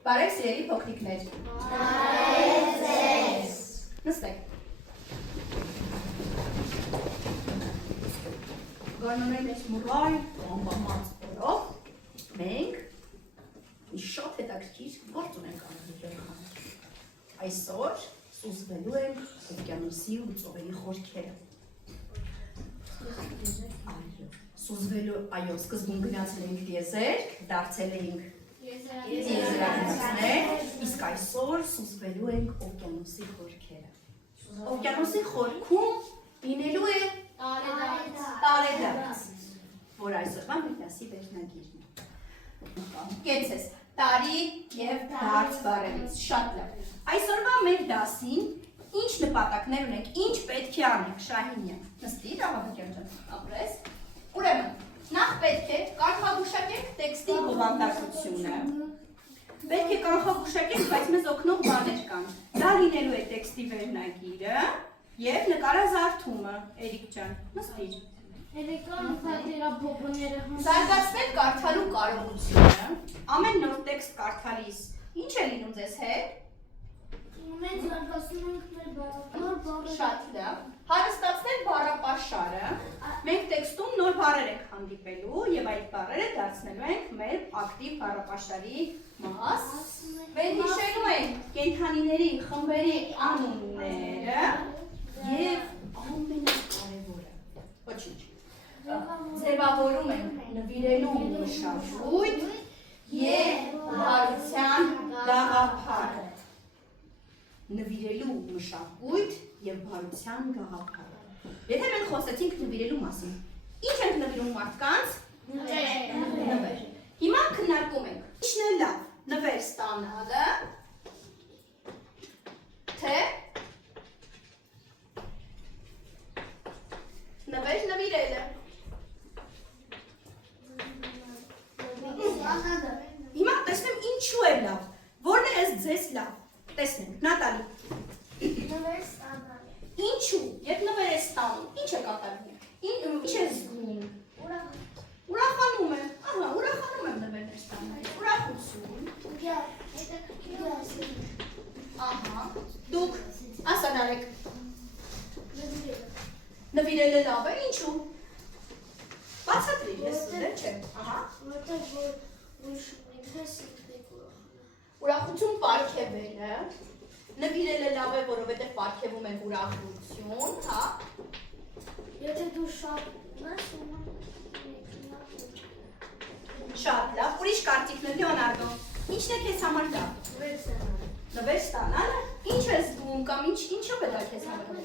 Բարև սիրելի փոքրիկներ։ Բարև ձեզ։ Նստեք։ Գարնանայի մեջ մռայլ ամբամած օրով մենք մի շատ հետաքրքիր գործ ունենք անելու երեխաներ։ Այսօր սուզվելու ենք օվկիանոսի ու ծովերի խորքերը։ Այո, սկզբում գնացել էինք դիեզերք, դարձել էինք եզերականացներ, իսկ այսօր սուզվելու ենք օվկիանոսի խորքերը։ Օվկիանոսի խորքում լինելու է տարեդարձ, որ այսօրվա մեր դասի վերջնագիրն է։ Կեցես, տարի և դարձ բառերից, շատ լավ։ Այսօրվա մեր դասին ինչ նպատակներ ունենք, ինչ պետք է անենք, Շահինյան, նստիր, Աղաբեկյան ջան, ապրես։ Ուրեմն, նախ պետք է կանխագուշակենք տեքստի բովանդակությունը, պետք է կանխագուշակենք, բայց մեզ օգնող բաներ կան։ Դա լինելու է տեքստի վերնագիրը և նկարազարդումը, Էրիկ ջան, նստիր։ Զարգացնել կարդալու կարողությունը, ամեն նոր տեքստ կարդալիս, ինչ է լինում ձեզ հետ։ Մենք զարգացնում ենք մեր բառերը։ Շատ լավ։ Հարստացնել բառապաշարը, մենք տեքստում նոր բառեր ենք հանդիպելու և այդ բառերը դարձնելու ենք մեր ակտիվ բառապաշարի մաս։ Վերհիշելու ենք կենդանիների խմբերի անունները և ամենակարևորը, ոչինչ, ձևավորում ենք նվիրելու մշակույթ և բարության գաղափարը։ Նվիրելու մշակույթ և բարության գաղափարը։ Եթե մենք խոսեցինք նվիրելու մասին, ինչ ենք նվիրում մարդկանց։ Նվեր։ Հիմա քննարկում ենք, ինչն է լավ, նվեր ստանալը, թե նվեր նվիրելը։ Հիմա տեսնեմ ինչու է լավ, որն է ես ձեզ լավ։ Տեսնենք, Նատալի։ Նվեր ստանալը։ Ինչու, երբ նվեր ես ստանում, ինչ է կատարվում, ինչ է զգում։ Ուրախանում եմ, ահա, ուրախանում եմ նվերներ ստանալ, ուրախություն։ Ահա, դուք, ասա նարեք։ Նվիրելը լավ է, ինչու։ Բացատրիր, ես դեր չեմ, ահա։ Ուրախություն պարգևելը, նվիրելը լավ է, որովհետև պարգևում ենք ուրախություն, հա։ Եթե դու շատ ունես, Շատ լավ, ուրիշ կարծիքներ, Լեոնարդո, ինչն է քեզ համար լավ։ Նվեր ստանալը, ինչ ես զգում կամ ինչով է դա քեզ համար լավ։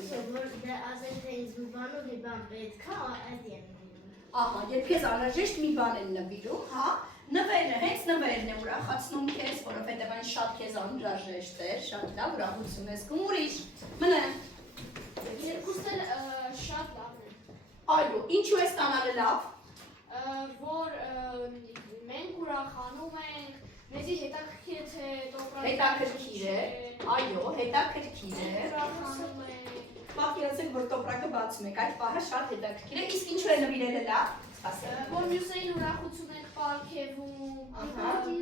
Ահա, երբ քեզ անհրաժեշտ մի բան են նվիրում, հա, նվերն է, հենց նվերն է ուրախացնում քեզ, որովհետև այն շատ քեզ անհրաժեշտ էր, շատ լավ ուրախություն ես զգում, ուրիշ, մնա։ Երկուսն էլ շատ լավն են։ Այո, ինչու է ստանալը լավ։ Որ մենք ուրախանում ենք, մեզի հետաքրքիր է թե տոպրակը։ Հետաքրքիր է, այո, հետաքրքիր է։ Ուրախանում ենք։ Պատկերացրեք, որ տոպրակը բացում եք, այդ պահը շատ հետաքրքիր է, իսկ ինչու է նվիրելը լավ։ Որ մյուսներին ուրախություն ենք պարգևում,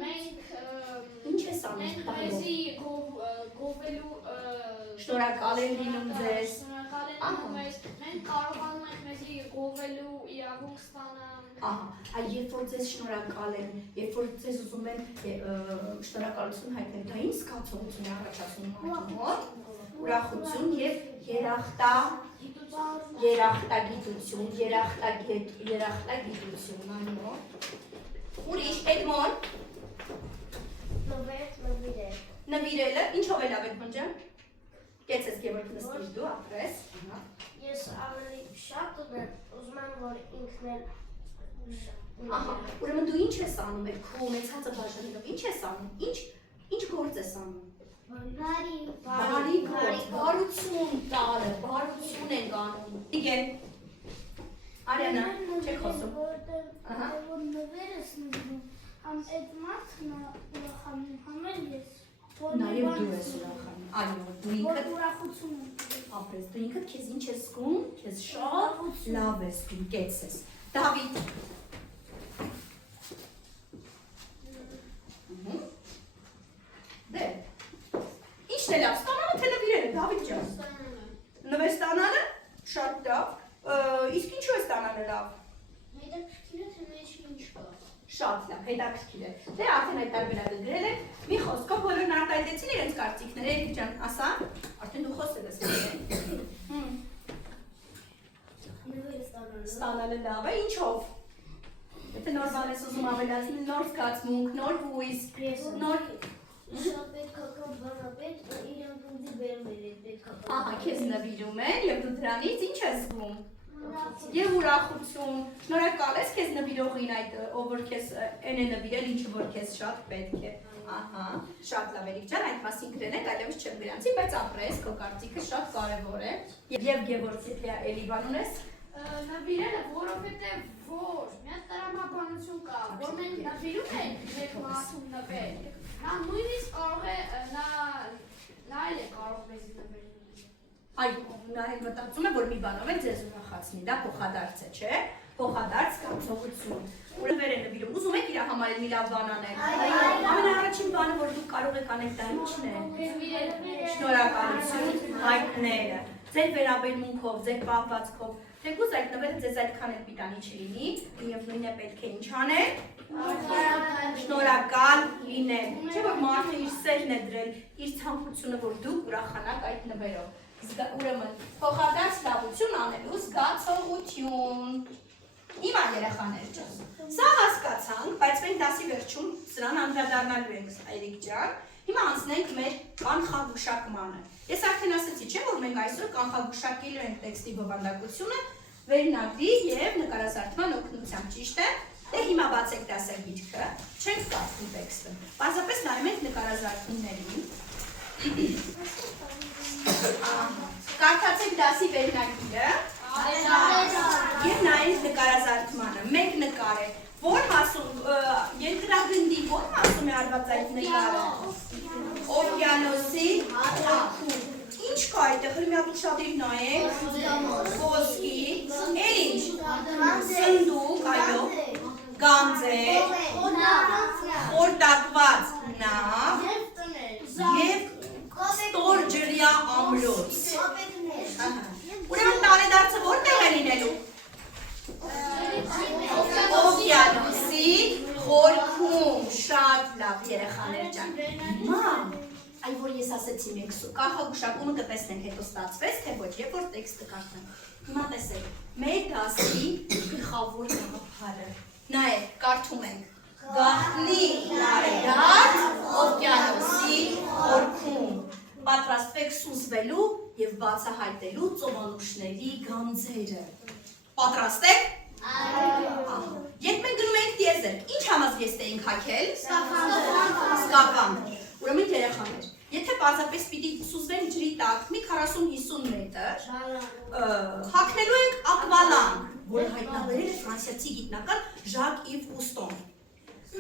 մենք ինչ ես անում։ մենք մեզի գովելու Շնորհակալ են լինում ձեզ։ Շնորհակալ են լինում մեզ, մենք կարողանում ենք մեզի գովելու իրավունք ստանալ։ Ահա, այ երբ որ ձեզ շնորհակալ են, երբ որ ձեզ ուզում են շնորհակալություն հայտնել, դա ինչ զգացողություն է առաջացնում մարդու մոտ։ Ուրախություն և երախտագիտություն, երախտագիտություն, այո։ Ուրիշ, Էդմոն։ Նվիրելը, ինչով է լավ Էդմոն ջան։ Կեցես Գևորգ նստիր դու, ապրես։ Ես ավելի շատ ուզում եմ, որ ինքն էլ Ահա, ուրեմն դու ինչ ես անում եք քո ունեցածը բաժանելով, ինչ ես անում, ինչ գործ ես անում։ Բարի գործ, բարություն տալը, բարություն ենք անում։ Իգեն, Արյանա, չեք խոսում։ Որ նվերս նվիրում, համ այդ մարդն ուրախանում, համ էլ ես։ Նաև դու ես ուրախանում, այո, դու ինքդ ուրախություն եմ։ ապրես, դու ինքդ քեզ ինչ ես զգում, քեզ շատ լավ ես զգում, կեցես։ Դավիթ։ լավ։ Իսկ ինչու է ստանալը լավ։ Հետաքրքիր է թե մեջ ինչ կա։ Շատ լավ, հետաքրքիր է։ Դե արդեն այդ տարբերակը գրել եք։ Մի խոսքով բոլորն արտահայտեցին իրենց կարծիքները, Էրիկ ջան, ասա։ Արդեն դու խոսել ես։ Ստանալը լավ է, ինչով։ Եթե նոր բան ես ուզում ավելացնել, նոր զգացմունք, նոր հույս, նոր Շատ պետք է կա բանապետ, իրենք ինձ բերում են այդ պետք է։ ահա քեզ նվիրում են եւ դու դրանից ինչ ես զգում։ Եվ ուրախություն, շնորհակալ ես քեզ նվիրողին այդ ով որ քեզ այն է նվիրել, ինչը որ քեզ շատ պետք է։ Ահա, շատ լավ Էրիկ ջան, այդ մասին գրել եք, այլևս չեմ գրանցի, բայց ապրես, քո կարծիքը շատ կարևոր է։ Եվ Գևորգ էլի բան ունես։ Նվիրելը, որովհետև որ մի հատ տրամաբանություն կա, որ մենք նվիրում ենք մեր մարդուն նվեր, նա նույնիսկ կարող է նա էլ է կարող մեզ նվեր։ Այո, նա էլ մտածում է, որ մի բանով է ձեզ ուրախացնի, դա փոխադարձ է, չէ՞։ Փոխադարձ զգացողություն։ Ուրեմն է նվիրում, ուզում եք իր համար մի լավ բան անել։ Ամենաառաջին բանը, որ դուք կարող եք անել, դա ի՞նչն է։ Շնորհակալություն, հայտները, ձեր վերաբերմունքով, ձեր պահվածքով։ Թեկուզ այդ նվերը ձեզ այդքան էլ պիտանի չլինի, միևնույն է պետք է ինչ անել։ Շնորհակալ լինել։ Չէ՞ որ մարդը իր սերն է դրել, իր ցանկությունը, որ դուք ուրախանաք այդ նվերով։ Ուրեմն փոխադարձ լավություն անելու զգացողություն։ Հիմա երեխաներ ջան, սա հասկացանք, բայց մենք դասի վերջում սրան անդրադառնալու ենք Էրիկ ջան։ Հիմա անցնենք մեր կանխագուշակմանը։ Ես արդեն ասացի, չէ՞ որ մենք այսօր կանխագուշակելու ենք տեքստի բովանդակությունը վերնագրի եւ նկարազարդման օգնությամբ, ճիշտ է։ Դե հիմա բացեք դասագիրքը, չենք կարդում տեքստը։ Պարզապես նայում ենք նկարազարդումներին։ Կարդացեք դասի վերնագիրը եւ նայեք նկարազարդմանը։ Մեկ նկար է։ Որ մասում երկրագնդի որ մասում է արված այդ նկարը։ Օվկիանոսի ափում։ Ինչ կա այդտեղ, մի հատ ուշադիր նայեք։ Ոսկի, էլ ինչ։ Սնդուկ, այո։ Գանձեր, խորտակված նավ եւ ստորջրյա ամրոց։ Ուրեմն տարեդարձը որտեղ է լինելու։ Օվկիանոսի խորքում, շատ լավ երեխաներ ջան։ Մամ, այ որ ես ասեցի մենք կանխագուշակումը կտեսնենք հետո ստացվեց, թե ոչ, երբ որ տեքստը կարդանք։ Հիմա տեսեք, մեր դասի գլխավոր գաղափարը։ Նայեք, կարդում ենք։ Գաղտնի տարեդարձ օվկիանոսի խորքում։ Պատրաստվեք սուզվելու եւ բացահայտելու ծովանուշների գանձերը։ Պատրաստ եք։ Երբ մենք գնում ենք տիեզերք, ինչ համազգեստ էինք հագել։ Սկաֆանդր։ Ուրեմն երեխաներ, եթե պարզապես պիտի սուզվենք ջրի տակ մի 40-50 մետր, հագնելու ենք ակվալանգ, որը հայտնաբերել է ֆրանսիացի գիտնական Ժակ Իվ Կուստոն։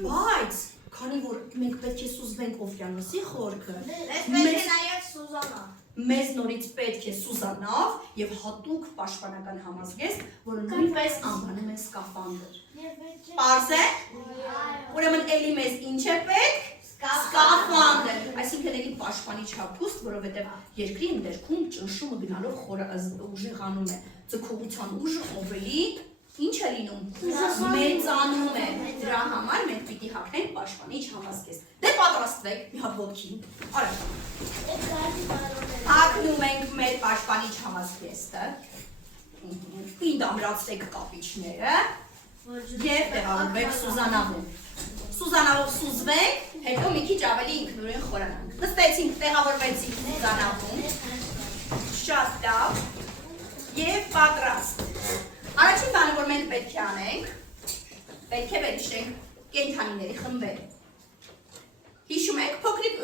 Բայց, քանի որ մենք պետք է սուզվենք օվկիանոսի խորքը, մեզ նորից պետք է սուզանավ եւ հատուկ պաշտպանական համազգեստ, որը նույնպես անվանում են սկաֆանդր։ Պարզ է։ Ուրեմն էլի մեզ ինչ է պետք։ Սկաֆանդր, այսինքն էլի պաշտպանիչ հագուստ, որովհետև երկրի ընդերքում ճնշումը գնալով ուժեղանում է, ձգողության ուժը ավելի ինչ է լինում, մեծանում է, դրա համար մենք պիտի հագնենք պաշտպանիչ համազգեստ։ Դե պատրաստվեք, մի հատ ոտքին, արա, հագնում ենք մեր պաշտպանիչ համազգեստը, ինդ ամրացրեք կապիչները և տեղավորվեք սուզանավում։ Սուզանավով սուզվենք, հետո մի քիչ ավելի ինքնուրույն խորանանք։ Նստեցինք, տեղավորվեցինք սուզանավում, շատ լավ և պատրաստ։ Առաջին բանը, որ մենք պետք է անենք, պետք է վերհիշենք կենդանիների խմբերը։ Հիշում եք, փոքրիկ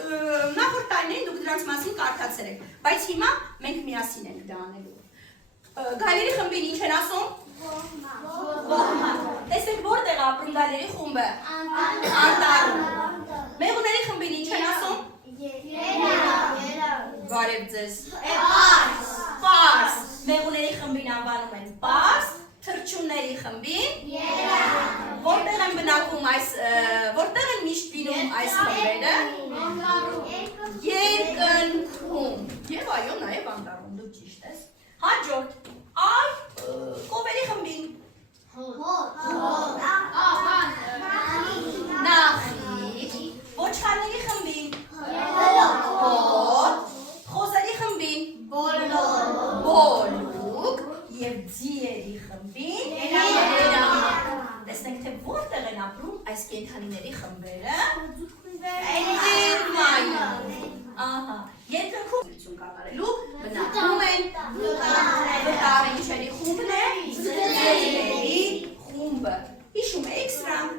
նախորդ տարիներին դուք դրանց մասին կարդացել եք, բայց հիմա մենք միասին ենք դա անելու։ Գայլերի խմբին ինչ են ասում։ Ոհման։ Տեսեք որտեղ ապրում գայլերի խումբը։ Անտառում։ Մեղուների խմբին ինչ են ասում։ Բարև ձեզ։ Պարս։ Մեղուների խմբին անվանում են պարս, թռչունների խմբին որտեղ են բնակվում այս, որտեղ են միշտ լինում այս խմբերը։ Երկնքում։ Եվ այո, նաև անտառում, դու ճիշտ ես։ Հաջորդ, այդ Կովերի խմբին։ Ահան, Նախիջ։ Ոչխարների խմբին։ Հոտ։ Խոզերի խմբին։ Բոլուկ։ Եվ ձիերի խմբին։ Տեսնենք, թե որտեղ են ապրում այս կենդանիների խմբերը։ Ահա, երկնքում կատարելու բնակվում են վտարի ինչերի խումբն է, ձիերի խումբը։ Հիշում եք սրանք։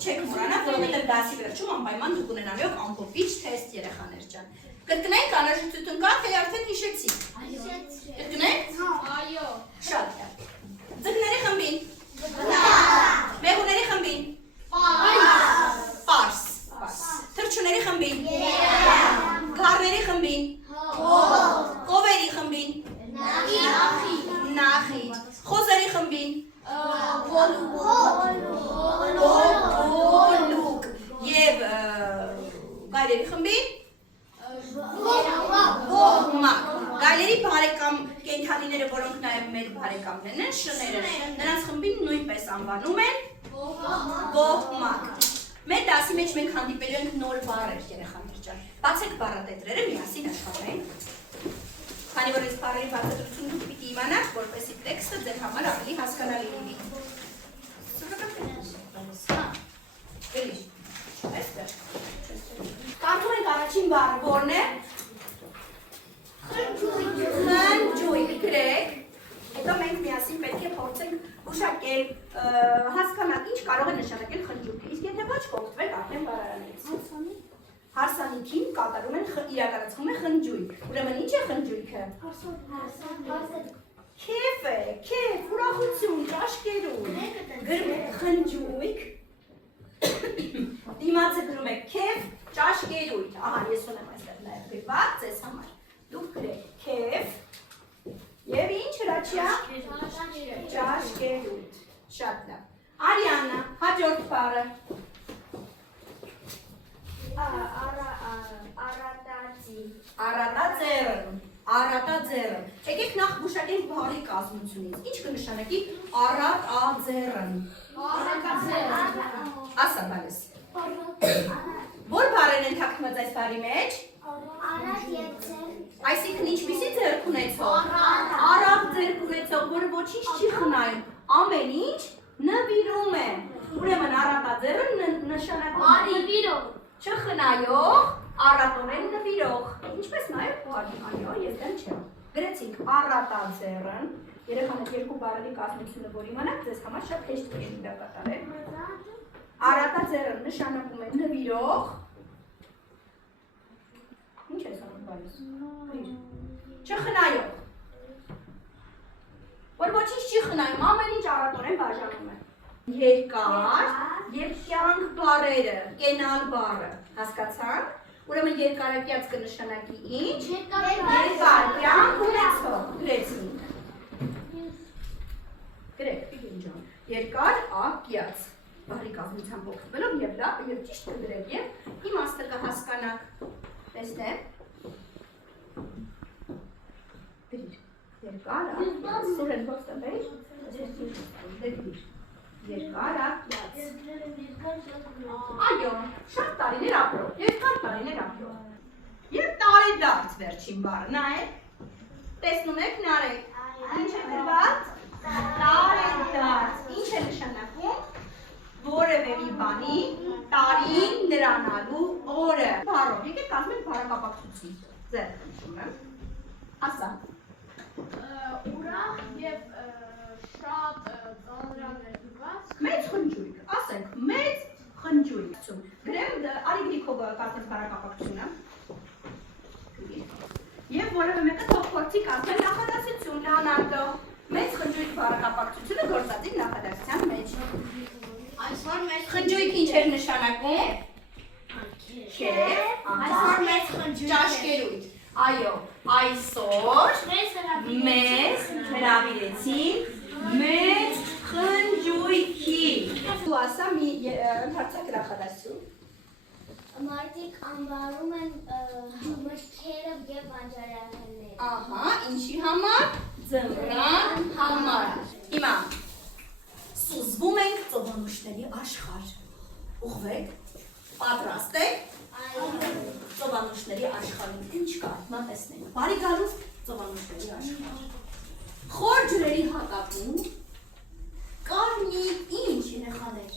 Չեք մոռանա, որովհետև դասի վերջում անպայման դուք ունենալու եք ամփոփիչ թեստ երեխաներ ջան։ Կրկնենք անհրաժեշտություն կա, թե արդեն հիշեցիք։ Կրկնենք։ այո, Շատ լավ։ Ձկների խմբին։ Մեղուների խմբին։ Պարս։ Թռչունների խմբին։ Գառների խմբին։ Կովերի խմբին։ Նախիջ։ Խոզերի խմբին։ Բոլուկ։ Եվ գայլերի խմբին։ Ոհմակ։ Գայլերի բարեկամ կենդանիները, որոնք նաև մեր բարեկամներն են, շները, նրանց խմբին նույնպես անվանում են ոհմակ։ Մեր դասի մեջ մենք հանդիպելու ենք նոր բառեր, երեխաներ ջան։ Բացեք բառատետրերը, միասին աշխատենք։ Քանի որ այս բառերի բացատրությունը դուք պիտի իմանաք, որպեսզի տեքստը ձեր համար ավելի հասկանալի լինի։ Կարդում ենք առաջին բառը, որն է։ Խնջույք, գրեք։ Հետո մենք միասին պետք է փորձենք գուշակել, հասկանալ, ինչ կարող է նշանակել խնջույքը։ Իսկ եթե ոչ կօգտվեք արդեն բառարանից։ Հարսանիքին կատարում են իրականացվում է խնջույք։ Ուրեմն ինչ է խնջույքը։ Քեֆ է, քեֆ, ուրախություն, ճաշկերուն։ Գրում եք խնջույք։ Դիմացը գրում եք քեֆ, ճաշկերույթ։ Ահա, ես ունեմ այստեղ նաև գրված ձեզ համար։ Դուք գրեք քեֆ եւ ինչ հրաչյա։ Ճաշկերույթ։ Շատ լավ։ Արիաննա, հաջորդ բառը։ Առատաձեռն։ Եկեք նախ գուշակենք բառի կազմությունից։ Ինչ կնշանակի առատաձեռն։ Ասա բալես։ Որ բառերն են թաքնված այս բառի մեջ։ Այսինքն ինչպիսի ձեռք ունեցող։ Առատ ձեռք ունեցող, որը ոչինչ չի խնայում, ամեն ինչ նվիրում է։ Ուրեմն առատաձեռն նշանակում է չխնայող, առատորեն նվիրող։ Ինչպես նաև այո, ես դեմ չեմ։ Գրեցինք առատաձեռն, երեխաներ երկու բառերի կազմությունը, որ իմանաք, ձեզ համար շատ հեշտ կլինի դա կատարել։ Առատաձեռն նշանակում է նվիրող։ Ինչ ես անում բալիս։ Չխնայող։ Որ ոչինչ չի խնայում, ամեն ինչ առատորեն բաժանում է։ Երկար եւ կյանք բառերը, կենալ բառը, հասկացաք։ Ուրեմն երկարակյաց կնշանակի ինչ։ Երկար կյանք ունեցող, գրեցինք։ Գրեք, պիտի ջան։ Երկար ակյաց։ Բառի կազմությամբ օգտվելով եւ լավ եւ ճիշտ կգրեք եւ իմաստը կհասկանաք։ Տեսնեք։ Գրիր։ Երկար ակյաց։ Սուրեն ո՞ց տվեք։ Գրիր։ Երկար ակյաց։ Այո, շատ տարիներ ապրող, երկար տարիներ ապրող։ Եվ տարեդարձ վերջին բառը, նայեք։ Տեսնում եք, նարեք։ Ինչ է գրված։ Տարեդարձ։ Ինչ է նշանակում։ Որևէ մի բանի տարին նրանալու օրը։ Բառով, եկեք կազմենք բառակապակցություն։ Ձեր հիշում եմ։ Ասա։ ուրախ եւ շատ ծանրաներված։ Մեծ խնջույք, ասենք, մեծ խնջույք։ Գրեմ արի գրիքով կազմենք բառակապակցությունը։ Եվ որևէ մեկը թող փորձի կազմել նախադասություն, Լեոնարդո։ Մեծ խնջույք բառակապակցությունը գործածի նախադասության մեջ։ Այսօր մեծ Խնջույք ինչ էր նշանակում։ Այսօր մեծ խնջույք ճաշկերույթ։ Այո, այսօր մեզ հրավիրեցին մեծ խնջույքի։ Դու ասա մի ընդհանրացակ նախադասություն։ Մարդիկ անվարում են մտքերը եւ բանջարեղենները։ Ահա, ինչի համար։ Ձմռան համար։ Հիմա սուզվում ենք ծովանուշների աշխարհ։ Ուղղվեք, պատրաստ եք։ Ծովանուշների աշխարհին ինչ կա, հիմա տեսնենք։ Բարի գալուց ծովանուշների աշխարհ։ Խոր ջրերի հատակում կար մի ինչ երեխաներ։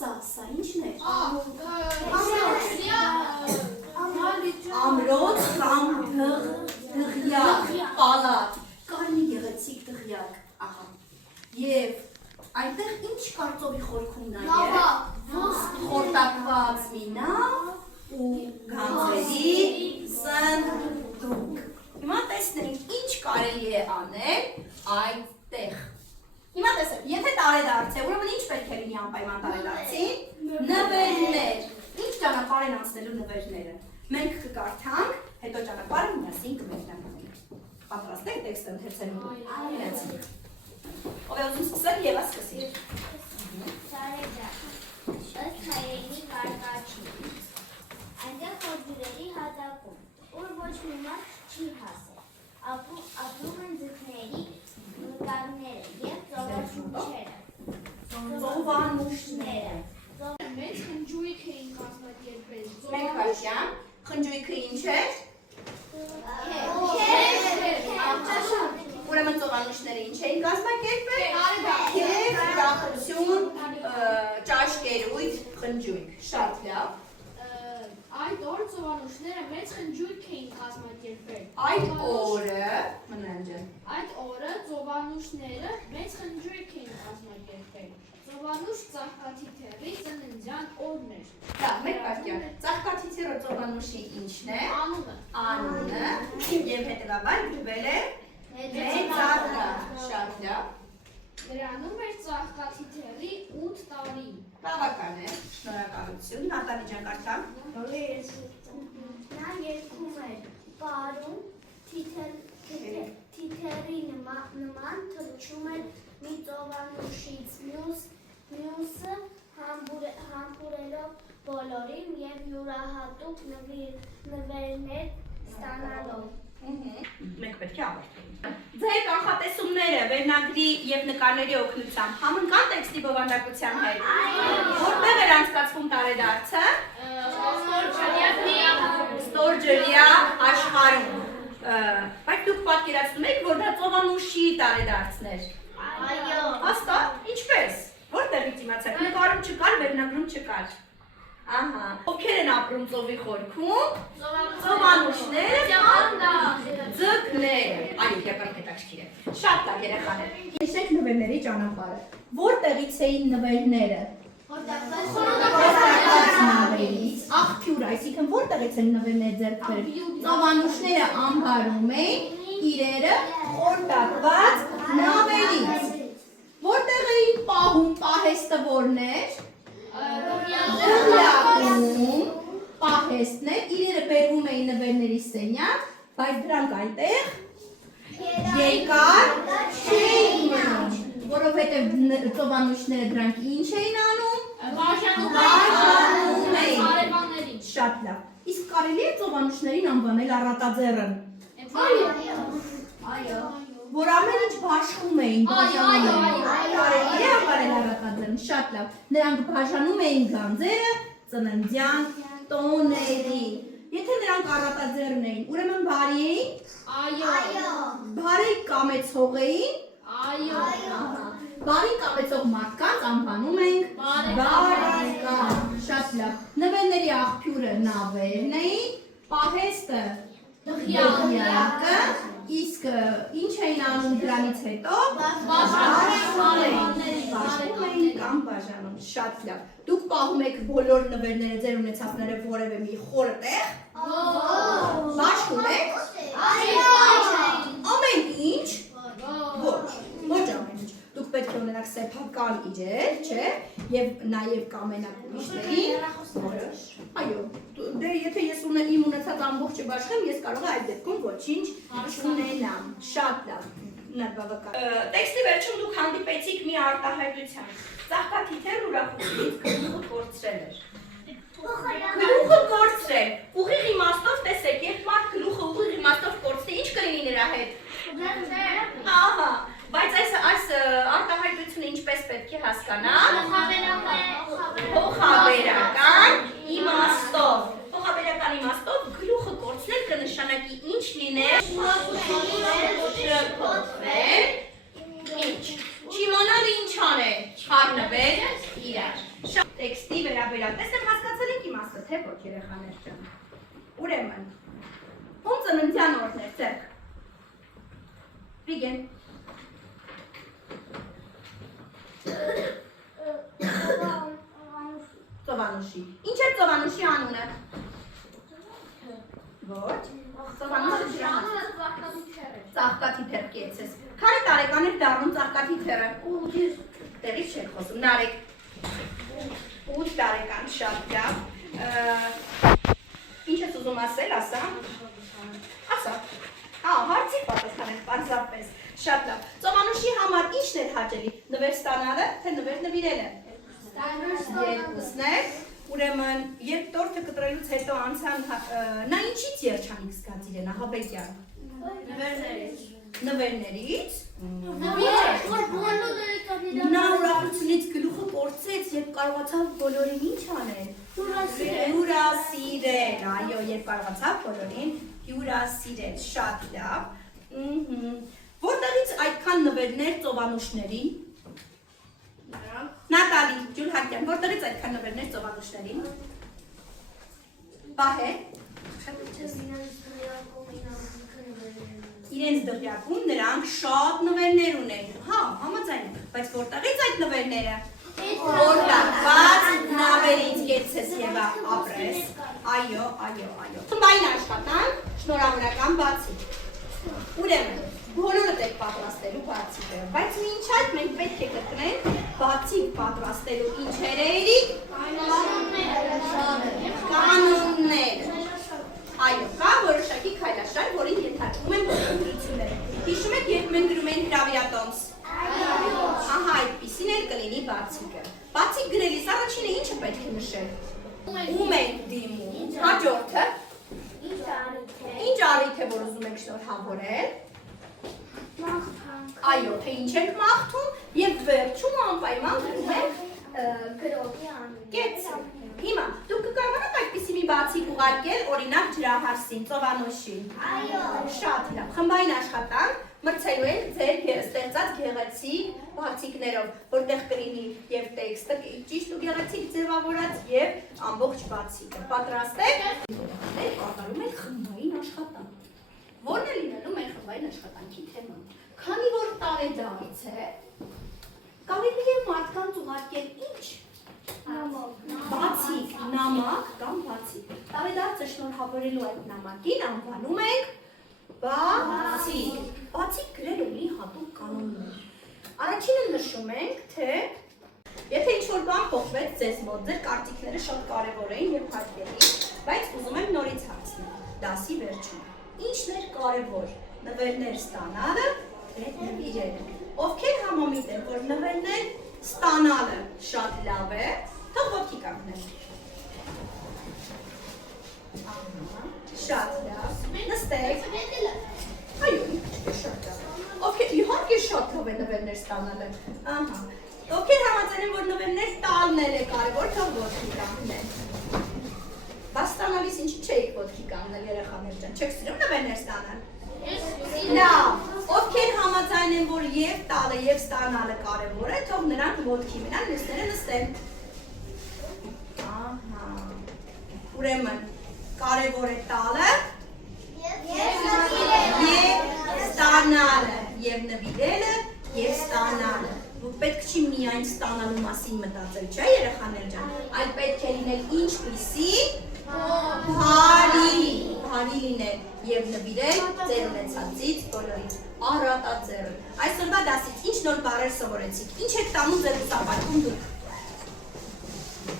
Սա ինչն է։ Ամրոց կամ դղյակ, պալատ, կար մի գեղեցիկ դղյակ, ահա, և այնտեղ ինչ կար ծովի խորքում նաև, խորտակված մի նավ ու գանձերի սնդուկ։ Հիմա տեսնենք ինչ կարելի է անել այդտեղ։ Հիմա տեսեք, եթե տարեդարձ է, ուրեմն ինչ պետք է լինի անպայման տարեդարձին։ Նվերներ։ Ինչ ճանապարհ են անցնելու նվերները։ Մենք կկարդանք, հետո ճանապարհը միասին կմեկնենք։ Պատրաստ եք տեքստը ընթերցելու։ Իրացինք։ Ով է ուզում սկսել, Եվա սկսի։ Ըստ հայերենի կարգաչի։ Այնտեղ խորջուրերի հատակում, ուր ոչ մի մարդ չի հասել, ապրում են ձկների նկարները և ծովանուշները։ Մեծ խնջույք էին կազմակերպել։ Մենք հաշյան, խնջույքը ինչ էր։ Ուրեմն ծովանուշները ինչ էին կազմակերպել։ Քեֆ, ուրախություն, ճաշկերույթ, խնջույք։ Շատ լավ։ Այդ օր ծովանուշները մեծ խնջույք էին կազմակերպել։ Այդ օրը, մնանջը։ Այդ օրը ծովանուշները մեծ խնջույք էին կազմակերպել։ Ծովանուշ ծաղկաթիթեռի ծննդյան օրն էր։ Դա, մեկ պատկյան, ծաղկաթիթեռը ծովանուշի ինչն է։ Անունը։ Անունը, և հետևաբար գրվել է մեծարդար, շատ լավ։ Դրանում էր ծաղկաթիթեռի 8 տարի։ Բավական է, շնորհակալություն, Նատալի ջան կարդամ։ Նա երգում էր պարում, թիթեռի նման թռչում էր մի ծովանուշից մյուսը համբուրելով բոլորին և յուրահատուկ նվերներ ստանալով։ Մենք պետք է ավարտենք։ Ձեր կանխատեսումները վերնագրի և նկարների օգնությամբ համընկան տեքստի բովանդակության հետ։ Որտեղ էր անցկացվում տարեդարձը։ Ստորջրյա աշխարհում։ Բայց դուք պատկերացնում եք, որ դա ծովանուշի տարեդարձն էր։ Այո։ Հաստատ, ինչպես։ Որտեղից իմացաք, նկարում չկար, վերնագրում չկար։ Ահա, ովքեր են ապրում ծովի խորքում։ Ծովանուշները, ձկները։ Այո, իրական հետաքրքիր է։ Շատ լավ երեխաներ։ Հիշեք նվերների ճանապարհը։ Որտեղից էին նվերները։ Խորտակված նավերից, աղբյուր, այսինքն որտեղից են նվերները ձեռք բերել։ Ծովանուշները ամբարում էին իրերը խորտակված նավերից։ Որտեղ էին պահում, պահեստը որն էր։ Դղյակում պահեստն է, իրերը բերվում էին նվերների սենյակ, բայց դրանք այնտեղ երկար չէին մնում, որովհետև ծովանուշները դրանք ինչ էին անում։ Բաժանում էին։ Շատ լավ։ Իսկ կարելի է ծովանուշներին անվանել առատաձեռն։ Այո։ Որ ամեն ինչ բաշխում էին, բաժանում էին։ Կարելի է անվանել առատաձեռն, շատ լավ։ Նրանք բաժանում էին գանձերը ծննդյան տոների։ Եթե նրանք առատաձեռն էին, ուրեմն բարի էին։ Այո։ Բարի կամեցող էին։ Այո։ Բարի կամեցող մարդկանց անվանում ենք բարեկամ։ Շատ լավ։ Նվերների աղբյուրը նավերն էին, պահեստը դղյակը, իսկ ինչ էին անում դրանից հետո։ Բաժանում էին կամ բաժանում։ Շատ լավ։ Դուք պահում եք բոլոր նվերները ձեր ունեցածները որևէ մի խորը տեղ։ Բաշխում եք։ Ամեն ինչ։ Ոչ ամեն ինչ։ Դուք պետք է ունենաք սեփական իրեր, չէ՞, եւ նաեւ կամենաք ուրիշներին։ Այո, դե եթե ես իմ ունեցած ամբողջը բաշխեմ, ես կարող եմ այդ դեպքում ոչինչ չունենամ։ Շատ լավ։ Բավական։ Տեքստի վերջում դուք հանդիպեցիք մի արտահայտության։ Ծաղկաթիթեռն ուրախությունից գլուխը կորցրել էր։ Գլուխը կորցրել։ Ուղիղ իմաստով տեսեք, երբ մարդ գլուխը լինել, շփոթվել, ինչ, չիմանալ ինչ անել, խառնվել իրար։ Շատ տեքստի վերաբերյալ, տեսնեմ հասկացել եք իմաստը, թե ոչ երեխաներ ջան։ Ուրեմն, ում ծննդյան օրն էր ձեռք։ Վիգեն։ Ծովանուշի։ Ինչ էր Ծովանուշի անունը։ Ոչ։ Ծովանուշի անունը Ծաղկաթիթեռ կեցես։ Քանի տարեկան էր դառնում Ծաղկաթիթեռը։ Տեղից չեք խոսում, Նարեկ։ 8 տարեկան, շատ լավ։ Ինչ ես ուզում ասել, ասա։ Ասա։ Հարցի պատասխանել, պարզապես։ Շատ լավ։ Ծովանուշի համար ի՞նչն էր հաճելի։ Նվեր ստանալը, թե նվեր նվիրելը։ Երկուսն է, ուրեմն երբ տորթը կտրելուց հետո անցան, նա ինչից երջանիկ զգաց իրեն, Ահաբեկյան։ Նվերներից։ Նա ուրախությունից գլուխը կորցեց եւ կարողացավ բոլորին ինչ անել։ Հյուրասիրել, այո, երբ կարողացավ բոլորին հյուրասիրել, շատ լավ։ Որտեղից այդքան նվերներ Ծովանուշներին։ Նատալի, Ջուլհակյան, որտեղից այդքան նվերներ Ծովանուշներին։ Բահե։ Իրենց դղյակում նրանք շատ նվերներ ունեն։ Հա, համաձայն եմ, բայց որտեղից այդ նվերները։ Որտեղված նավերից կեցես եւ ապրես։ Այո։ Խմբային աշխատանք, շնորհավորական բացիկ։ Ուրեմն, բոլորդ եք պատրաստելու բացիկը, բայց մինչ այդ մենք պետք է կրկնենք բացիկ պատրաստելու ինչերերի կանոնները։ Այո, կա որոշակի քայլաշար, որին ենթարկվում են փոփոխությունները։ Հիշում եք, երբ մենք գրում ենք հրավիրատոմս։ Ահա, այդպիսին էլ կլինի բացիկը։ Բացիկ գրելիս առաջինը ինչը պետք է նշել։ Ում ենք դիմում։ Հաջորդը։ Ինչ առիթ է, որ ուզում եք շնորհավորել։ Այո, թե ինչ ենք մաղթում եւ վերջում անպայման գրում ենք գրողի անունը։ Հիմա դուք կկարողանաք այդպիսի մի բացիկ ուղարկել, օրինակ ջրահարսին, Ծովանուշին։ Այո։ Շատ լավ։ Խմբային աշխատանք մրցելու եք ձեր ստեղծած գեղեցիկ բացիկներով, որտեղ կլինի եւ տեքստը ճիշտ ու գեղեցիկ ձևավորած եւ ամբողջ բացիկը։ Պատրաստ եք։ Կատարում ենք խմբային աշխատանք։ Որն է լինելու մեր խմբային աշխատանքի թեման։ Քանի որ տարեդարձ է, կարելի է մարդկանց ուղարկել ինչ։ Բացիկ, նամակ կամ բացիկ։ Տարեդարձը շնորհավորելու այդ նամակին անվանում ենք բացիկ։ Բացիկ գրել ունի հատուկ կանոններ։ Առաջինը նշում ենք, թե եթե ինչ-որ բան փոխվեց ձեզ մոտ, ձեր կարծիքները շատ կարևոր էին եւ հարգելի, բայց ուզում եմ նորից հարցնել, դասի վերջում։ Ինչն էր կարևոր, նվերներ ստանալը, թե նվիրելը։ Ովքեր համոզիտ են, որ նվերներ ստանալը շատ լավ է, թող ոտքի կանգնեն։ Շատ լավ։ Նստեք։ Այո, շատ լավ։ Ովքեր իհարկե շատ լավ է նվերներ ստանալը։ Ահա։ Ովքեր համաձայն են, որ նվերներ տալն է կարևոր, թող ոտքի կանգնեն։ Բաց ստանալիս ինչի չէիք ոտքի կանգնել երեխաներ ջան, չեք սիրում նվերներ ստանալ։ Լավ, ովքեր համաձայն են, որ եւ տալը եւ ստանալը կարևոր է, թող նրանք ոտքի մնան, մյուսները նստեն։ Ահա։ Ուրեմն կարևոր է տալը եւ ստանալը, եւ նվիրելը եւ ստանալը։ Պետք չի միայն ստանալու մասին մտածել, չէ՞ երեխաներ ջան, այլ պետք է լինել ինչպիսի բարի լինել եւ նվիրել ձեր ունեցածից բոլորից առատաձեռն։ Այսօրվա դասից ինչ նոր բառեր սովորեցիք, ինչ եք տանում ձեր ուսապարկում դուք։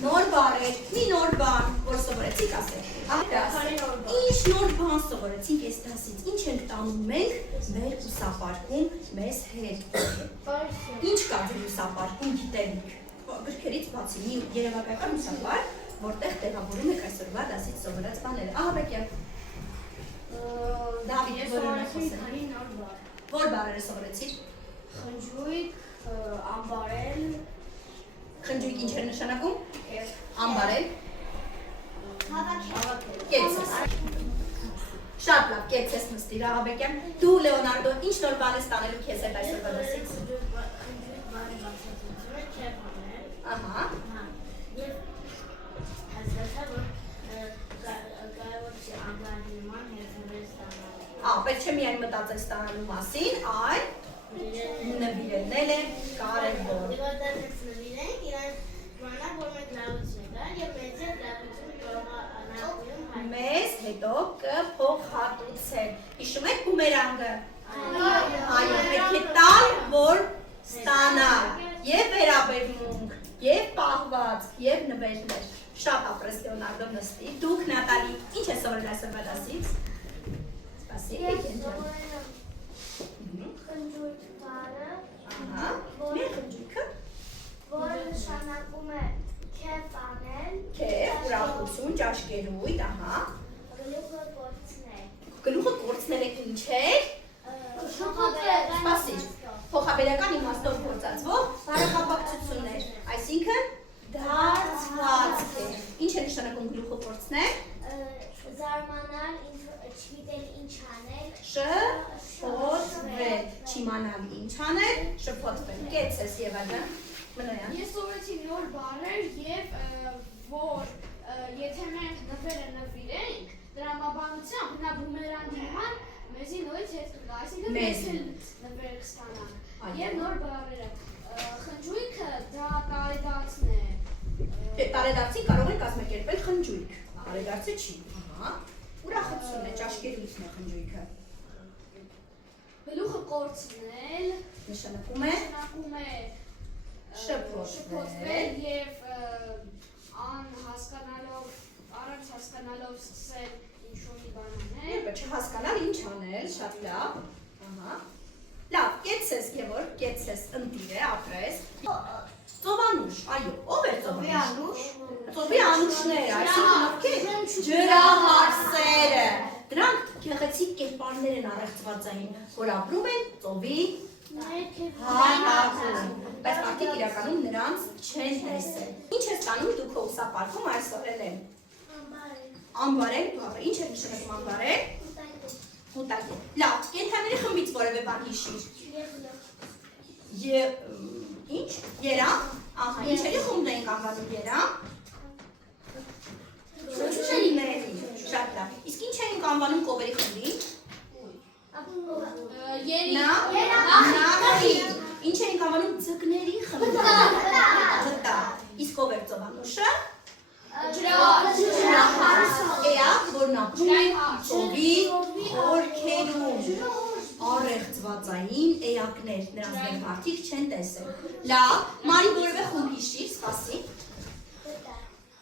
Նոր բառեր, մի նոր բան, որ սովորեցիք ասեք։ Ինչ նոր բան սովորեցինք այս դասից, ինչ ենք տանում մենք մեր ուսապարկում մեզ հետ։ Ինչ կա ձեր ուսապարկում գիտելիք։ Գրքերից բացի մի երևակայական ուսապարկ, որտեղ տեղավորում եք այսօրվա դասից սովորած բաները։ Ահաբեկյան։ Դավիթ, որ բառերը սովորեցիր։ Խնջույք, ամբարել։ Խնջույք ինչ էր նշանակում։ Ամբարել։ Կեցես։ Շատ լավ, կեցես նստիր Աղաբեկյան։ Դու Լեոնարդո, ինչ նոր բան ես տանելու քեզ հետ այսօրվա դասից։ Ահա։ Պետք չէ միայն մտածել ստանալու մասին, այլ նվիրել է կարևոր։ Մեզ հետո կփոխհատուցեն։ Հիշում եք բումերանգը։ Այո, պետք է տալ, որ ստանալ եւ վերաբերմունք, եւ պահված, եւ նվերներ։ Շատ ապրես Լեոնարդո նստի։ Դուք Նատալի, ինչ ես սովորել այսօրվա դասից։ Սպասибо, Խնջույք բառը, ահա, մեր խնջույքը։ որը նշանակում է քեֆ անել, Քեֆ, ուրախություն, ճաշկերույթ, ահա։ գլուխը կորցնել։ Գլուխը կորցնել է ինչ էր։ Սպասիր, փոխաբերական իմաստով գործածվող բառակապակցություններ, այսինքն դարձվածք է։ Ինչ է նշանակում գլուխը կորցնել։ Զարմանալ, չգիտել ինչ անել, Շփոթվել, չիմանալ ինչ անել, շփոթվել։ Կեցես Եվա ջան, Մնոյան։ Ես սովորեցի նոր բառեր եւ որ եթե մենք նվերը նվիրենք դրամաբանությամբ նա բումերանգի նման մեզի նորից հետ կգա, այսինքն մեզ էլ նվեր կստանանք։ Եվ նոր բառերը խնջույքը դա տարեդարձն է։ Տարեդարձին կարող են կազմակերպել խնջույք, տարեդարձը չի։ Ահա։ Ուրախությունն է, ճաշկերույթն է խնջույքը։ Գլուխը կորցնել Նշանակում է շփոթվել եւ անհասկանալով առանց հասկանալով սկսել ինչ-որ մի բան անել։ Երբ չհասկանալ ինչ անել, շատ լավ։ Ահա։ Լավ, կեցես Գևոր, կեցես ընտիր է, ապրես։ Ծովանուշ, այո, ով է ծովանուշ։ Ծովի անուշները, այսինքն ովքեր ջրահարսերը։ Դրանք գեղեցիկ կերպարներ են առեղծվածային, որ ապրում են ծովի հարավում, բայց մարդիկ իրականում նրանց չեն տեսել։ Ինչ է ստանում դու քո ուսապարկում այսօր էլ։ Ամբարել, ինչ է նշանակում ամբարել։ Հուտակել։ Լավ, կենդանիների խմբից որևէ բան հիշիր։ Ինչ? Երամ։ Ահա, ինչերի խումբ ենք անվանում երամ։ Շատ լավ։ Իսկ ինչ ենք անվանում կովերի խմբին։ Նախի։ Ինչ ենք անվանում ձկների խմբին։ Վտա։ Իսկ ով էր ծովանուշը։ Էակ, որն ապրում է ծովի խորքերում, առեղծվածային էակներ, նրանց մեր մարդիկ չեն տեսել։ Լավ, Մարի որևէ խումբ հիշիր, սպասի։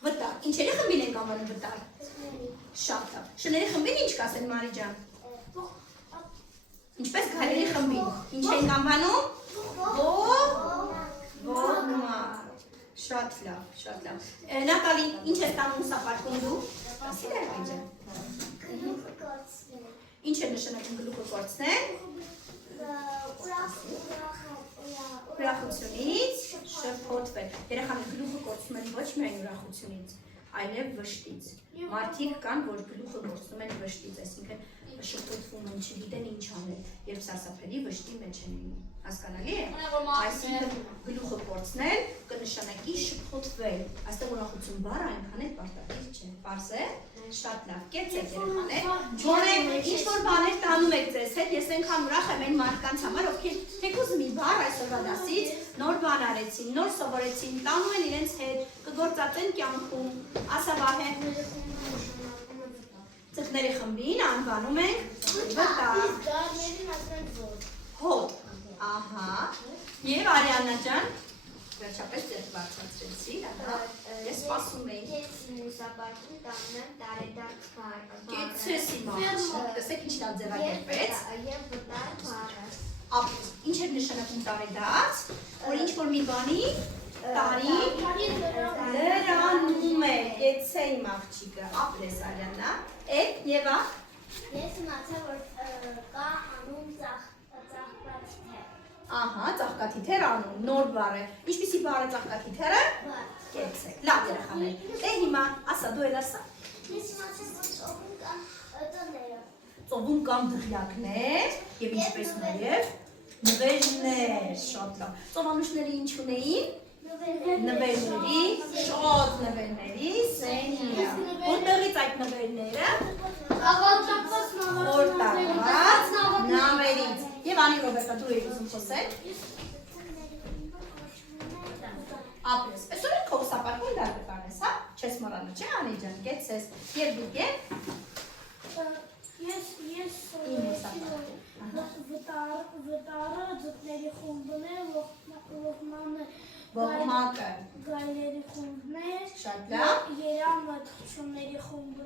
Վտար, ինչերի խմբին ենք անվանում վտար։ Շատ լավ, շների խմբին ինչ կասեն Մարի ջան։ Ինչպես գայլերի խմբին, ինչ ենք անվանում։ Ողմար։ Շատ լավ, շատ լավ։ Նատալի, ինչ է ստանում ուսապարկում դու։ Ասի դեր այջը։ գլուխը կորցնել, Ինչ է նշանակում գլուխը կորցնել։ Ուրախությունից շփոթվել։ Երեխաներ գլուխը կորցնում են ոչ միայն ուրախությունից, այլև վշտից։ Մարդիկ կան, որ գլուխը կորցնում են վշտից, այսինքն շփոթվում են, չգիտեն ինչ անել, երբ սարսափելի վշտի մեջ են լինում։ Հասկանալի է։ Այսինքն գլուխը կորցնել կնշանակի շփոթվել։ Այստեղ ուրախություն բառը այնքան էլ պարտադիր չէ։ Պարզ է։ Շատ լավ, կեցեք երեխաներ։ Գոնե ինչ որ բաներ տանում եք ձեզ հետ, ես այնքան ուրախ եմ այն մարդկանց համար, ովքեր թեկուզ մի բառ այսօրվա դասից նոր բան արեցին, նոր սովորեցին, տանում են իրենց հետ, կգործածեն կյանքում։ Ասա Վահե։ Ձկների խմբին անվանում ենք վտար։ Հոտ։ Ահա։ Եվ Արիաննա ջան, վերջապես ձեր բարձրացրեցի, ես սպասում էի։ Ես ուսապարկում տանում եմ տարեդարձ բառը։ Կեցես իմ աղջիկ, տեսեք ինչ լավ ձևակերպեց։ Եվ վտար բառը։ Ինչ է նշանակում տարեդարձ, որ ինչ որ մի բանի տարի լրանում է, կեցե իմ աղջիկը, ապրես Արիաննա, Եվա։ Ես իմացա, որ կա անուն ծաղկաթիթեր։ Ահա, ծաղկաթիթեր անուն, նոր բառ է։ Ինչպիսի բառ է ծաղկաթիթերը։ Կեցե։ Լավ երեխաներ։ Դե հիմա ասա, դու էլ ասա։ Ես իմացա, որ օգուն կան տները։ ծովում կամ դղյակներ եւ ինչպես նաեւ նվերներ, շատ լավ։ Ծովանուշները ինչ ունեին? Նվերների, շատ նվերների սենյակ։ Որտեղից այդ նվերները? Խորտակված նավերից։ Եվ Անի Ռոբերտա, դու ես ուզում խոսել։ Ապրես, այսօր էլ քո ուսապարկում դարձը կանես, հա? Չես մոռանա, չէ՞ Անի ջան, կեցես։ Եվ դուք եք։ Ես վտարը ձկների խումբն է, Ողմակը գայլերի խումբն է, շատ լավ։ երամը թռչունների խումբն